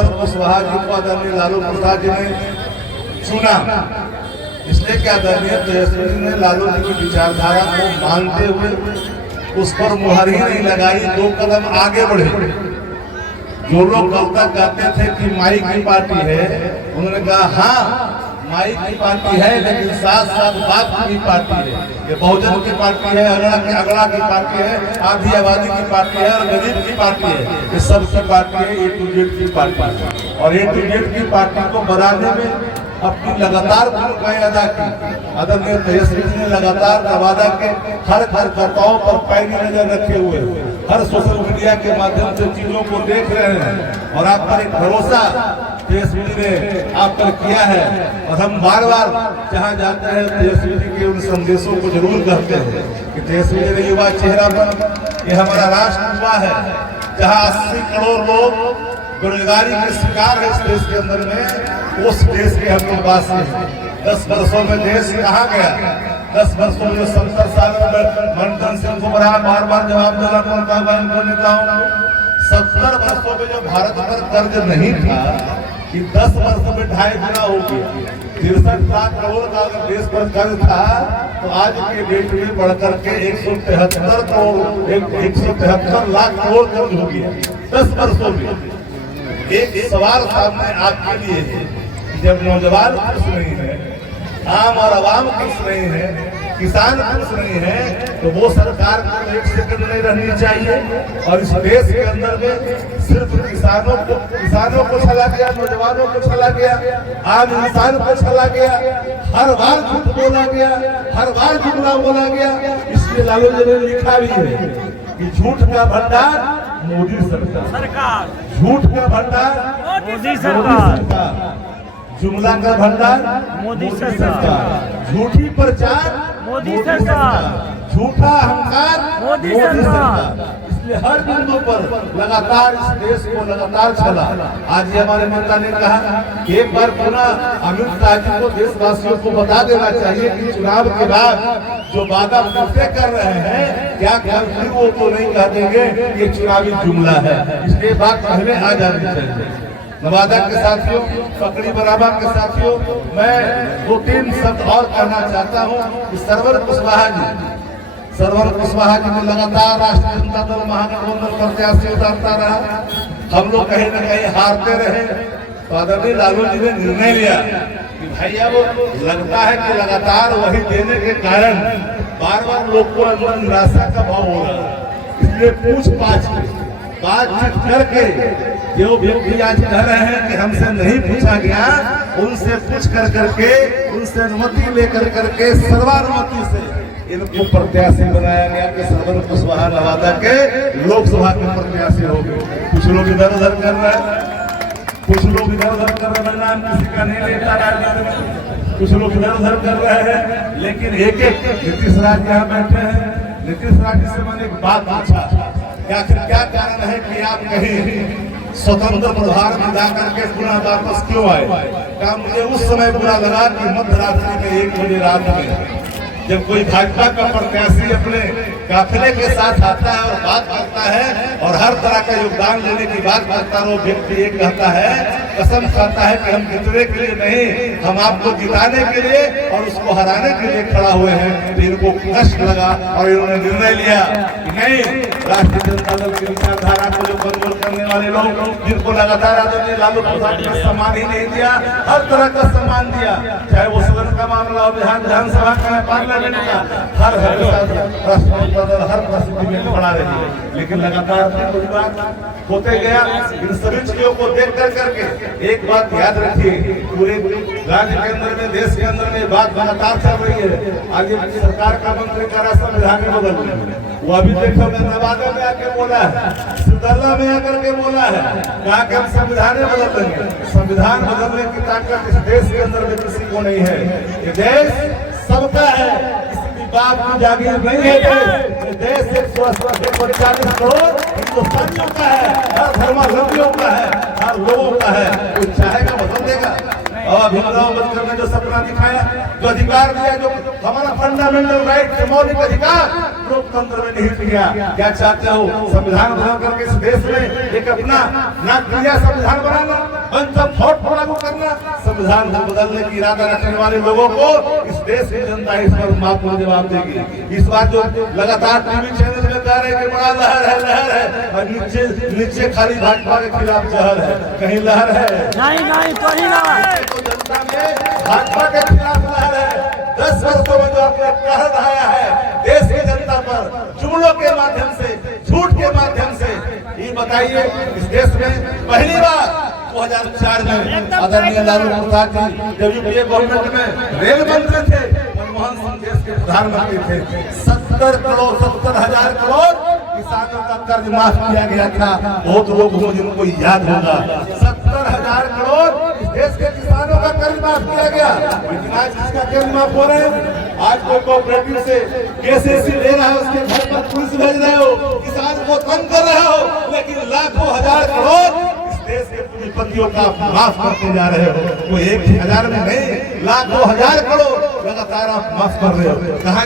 Server Kushwaha ji को आदरणीय लालू प्रसाद जी ने चुना, इसलिए कि आदरणीय तेजस्वी जी ने लालू जी की विचारधारा को मानते हुए उस पर मुहर ही नहीं लगाई, 2 कदम आगे बढ़े। जो लोग कल तक कहते थे कि माई की पार्टी है, उन्होंने कहा हाँ माई की पार्टी है, लेकिन साथ साथ बाप की पार्टी है। ये बहुजन की पार्टी है, अगड़ा की पार्टी है, आधी आबादी की पार्टी है और गरीब की पार्टी है। ये सबकी पार्टी है, A to Z की पार्टी है। और A to Z की पार्टी को बनाने में अपनी लगातार भूमिकाएं अदा की। आदरणीय तेजस्वी जी ने लगातार नवादा के हर कार्यकर्ताओं पर पैनी नजर रखे हुए हर सोशल मीडिया के माध्यम से चीजों को देख रहे हैं और आप पर एक भरोसा तेजस्वी जी ने आप पर किया है। और हम बार बार जहाँ जाते हैं तेजस्वी जी के उन संदेशों को जरूर कहते हैं कि तेजस्वी जी ने युवा चेहरा पर, ये हमारा राष्ट्र युवा है जहाँ 80 करोड़ लोग बेरोजगारी के शिकार है इस देश के अंदर में। उस देश के हम लोग वासी हैं। 10 वर्षों में देश कहाँ गया? 10 वर्षों में 70 सालों में मनमोहन सिंह को बार बार जवाब देना पड़ता है इनको नेताओं को। 70 वर्षों में जो भारत पर कर्ज नहीं था कि 10 वर्षों में 2.5 गुना हो गया। 63 लाख करोड़ का अगर देश पर कर्ज था तो आज के डेट में बढ़कर के 173 लाख करोड़ कर्ज हो गया 10 वर्षों में। एक सवाल सामने आपके लिए है कि जब नौजवान खुश नहीं है, आम और आवाम खुश नहीं है, किसान खुश नहीं है, तो वो सरकार को 1 सेकंड नहीं रहनी चाहिए। और इस देश के अंदर में सिर्फ किसानों को छला गया, नौजवानों को छला गया, आम इंसान को छला गया, हर बार झूठ बोला गया, हर बार जुमला बोला गया। इसलिए लालू जी ने लिखा भी है कि झूठ का भंडार मोदी सरकार, झूठ का भंडार मोदी सरकार, जुमला का भंडार मोदी सरकार, झूठी प्रचार मोदी सरकार, झूठा अहंकार मोदी सरकार। इसलिए हर बिंदु पर लगातार इस देश को लगातार चला। आज हमारे नेता ने कहा कि एक बार पुनः अमित शाह जी को देशवासियों को बता देना चाहिए कि चुनाव के बाद जो वादा फिर कर रहे हैं क्या फिर वो तो नहीं कह देंगे ये चुनावी जुमला है। इसलिए बात पहले आ जानी चाहिए। नवादा के साथियों, पकड़ी बराबा के साथियों, मैं 2-3 शब्द और कहना चाहता हूँ कि सरवर कुशवाहा जी को लगातार राष्ट्रीय जनता दल महागठबंधन प्रत्याशी उतारता रहा। हम लोग कहीं न कहीं हारते रहे तो आदरणीय लालू जी ने निर्णय लिया कि भैया वो लगता है कि लगातार वही देने के कारण बार बार लोग को अंदर निराशा का भाव हो रहा है। इसलिए पूछ-पाछ बातचीत करके जो व्यक्ति आज कह रहे हैं कि हमसे नहीं पूछा गया, उनसे पूछ करके उनसे अनुमति लेकर करके सर्वानुमति से इनको प्रत्याशी बनाया गया कि सरवर कुशवाहा नवादा के लोकसभा के प्रत्याशी हो गए। कुछ लोग इधर उधर कर रहे हैं, कुछ लोग इधर उधर कर रहे हैं, नाम किसी का नहीं लेता राजनीति में, कुछ लोग इधर उधर कर रहे हैं। लेकिन एक नीतीश राज यहाँ बैठे हैं। नीतीश राज से मैंने एक बात पूछा कि आखिर क्या कारण है कि आप कहीं स्वतंत्र प्रभार में जाकर के पुनः वापस क्यों आए? क्या मुझे उस समय बुरा लगा कि मध्यरात्रि में 1 बजे रात में जब कोई भाजपा का प्रत्याशी अपने काफिले के साथ आता है और बात करता है और हर तरह का योगदान देने की बात करता है, वो व्यक्ति एक कहता है, कसम खाता है कि हम जीतने के लिए नहीं, हम आपको जिताने के लिए और उसको हराने के लिए खड़ा हुए हैं। तो इनको कष्ट लगा और इन्होंने निर्णय लिया कि नहीं, राष्ट्रीय जनता दल की विचारधारा को जो कमजोर करने वाले लोग, जिनको लगातार आदरणीय लालू प्रसाद ने सम्मान ही नहीं दिया, हर तरह का सम्मान दिया, चाहे वो सदन का मामला हो, विधानसभा का, पार्लियामेंट का, हर हर परिस्थिति में खड़ा रही है। लेकिन लगातार होते गया। इन सभी चीजों को देख करके एक बात याद रखिए, पूरे राज्य के अंदर में, देश के अंदर में बात लगातार चल रही है। आगे सरकार का मंत्री का संविधान में बदल रहे हैं। वो अभी देखो मैं नवादा में आके बोला है, सिरदर्ला में आकर के बोला है, कहा कि हम संविधान बदल देंगे। संविधान बदलने की ताकत इस देश के अंदर में किसी को नहीं है। ये देश सबका है, बाप की जागीर नहीं है। देश 140 करोड़ हिंदुस्तानियों का है, हर धर्मावलंबियों का है, हर लोगों का है। कोई चाहेगा बदल देगा। और भीमराव अम्बेडकर ने जो सपना दिखाया, जो अधिकार दिया, जो हमारा फंडामेंटल राइट, मौलिक अधिकार लोकतंत्र में निहित किया। क्या चाहते हो? संविधान बना करके इस देश में एक अपना नाक्रिया संविधान बनाना, वन सब लागू करना, संविधान को बदलने की इरादा रखने वाले लोगों को इस देश की जनता इस पर बात को जवाब देगी। इस बात जो लगातार टीवी चैनल में कह रहे हैं कि बड़ा लहर है और नीचे खाली भाजपा के खिलाफ जहर है, कहीं लहर है? नहीं कहीं नहीं। तो जनता में भाजपा के खिलाफ लहर है। 10 वर्षों में जो आपने कहर ढाया है देश की जनता पर, जुमलों के माध्यम से, झूठ के माध्यम से, ये बताइए इस देश में पहली बार 2004 में आदरणीय लालू प्रसाद जी जब यूपीए गवर्नमेंट में रेल मंत्री थे, मनमोहन सिंह देश के प्रधानमंत्री थे, 70,000 करोड़ किसानों का कर्ज माफ किया गया था। बहुत लोग हो जिनको याद होगा, 70,000 करोड़ इस देश के किसानों का कर्ज माफ किया गया। लेकिन आज किसका कर्ज माफ हो रहे हैं? आज कोई कोऑपरेटिव से केसीसी ले रहा है, उसके घर पर पुलिस भेज रहे हो, किसान को तंग कर रहे हो, लेकिन लाखों हजार करोड़ देश के पूंजीपतियों का माफ करते जा रहे हो। वो 1,000 में नहीं, लाखों हजार करोड़ लगातार आप माफ कर रहे हो। कहा